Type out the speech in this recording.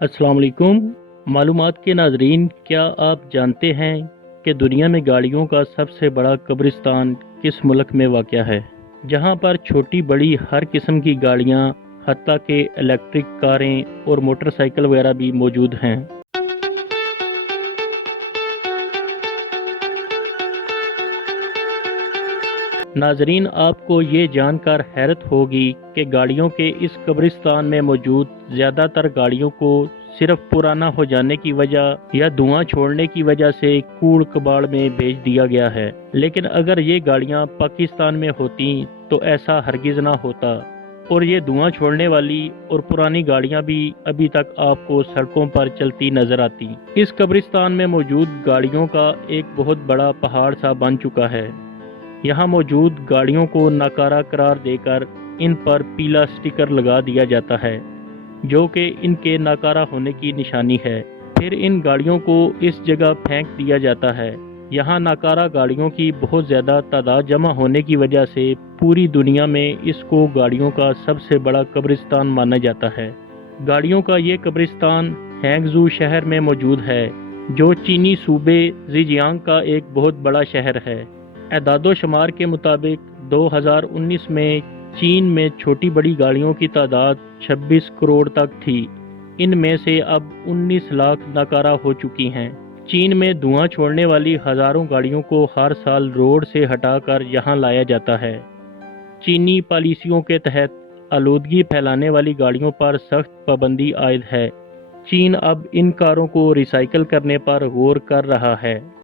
अस्सलाम वालेकुम। मालूमात के नाज़रीन, क्या आप जानते हैं कि दुनिया में गाड़ियों का सबसे बड़ा कब्रिस्तान किस मुल्क में वाक़या है, जहां पर छोटी बड़ी हर किस्म की गाड़ियां, हत्ता के इलेक्ट्रिक कारें और मोटरसाइकिल वगैरह भी मौजूद हैं। नाजरीन, आपको ये जानकर हैरत होगी कि गाड़ियों के इस कब्रिस्तान में मौजूद ज़्यादातर गाड़ियों को सिर्फ पुराना हो जाने की वजह या धुआं छोड़ने की वजह से कूड़ कबाड़ में भेज दिया गया है। लेकिन अगर ये गाड़ियां पाकिस्तान में होती तो ऐसा हरगिज़ ना होता और ये धुआं छोड़ने वाली और पुरानी गाड़ियां भी अभी तक आपको सड़कों पर चलती नजर आती। इस कब्रिस्तान में मौजूद गाड़ियों का एक बहुत बड़ा पहाड़ सा बन चुका है। यहाँ मौजूद गाड़ियों को नाकारा करार देकर इन पर पीला स्टिकर लगा दिया जाता है, जो कि इनके नाकारा होने की निशानी है। फिर इन गाड़ियों को इस जगह फेंक दिया जाता है। यहाँ नाकारा गाड़ियों की बहुत ज़्यादा तादाद जमा होने की वजह से पूरी दुनिया में इसको गाड़ियों का सबसे बड़ा कब्रिस्तान माना जाता है। गाड़ियों का ये कब्रिस्तान हैंगजू शहर में मौजूद है, जो चीनी सूबे जिजियांग का एक बहुत बड़ा शहर है। एदादो शुमार के मुताबिक 2019 में चीन में छोटी बड़ी गाड़ियों की तादाद 26 करोड़ तक थी। इनमें से अब 19 लाख नाकारा हो चुकी हैं। चीन में धुआं छोड़ने वाली हज़ारों गाड़ियों को हर साल रोड से हटाकर यहाँ लाया जाता है। चीनी पॉलिसियों के तहत आलूदगी फैलाने वाली गाड़ियों पर सख्त पाबंदी आयद है। चीन अब इन कारों को रिसाइकिल करने पर गौर कर रहा है।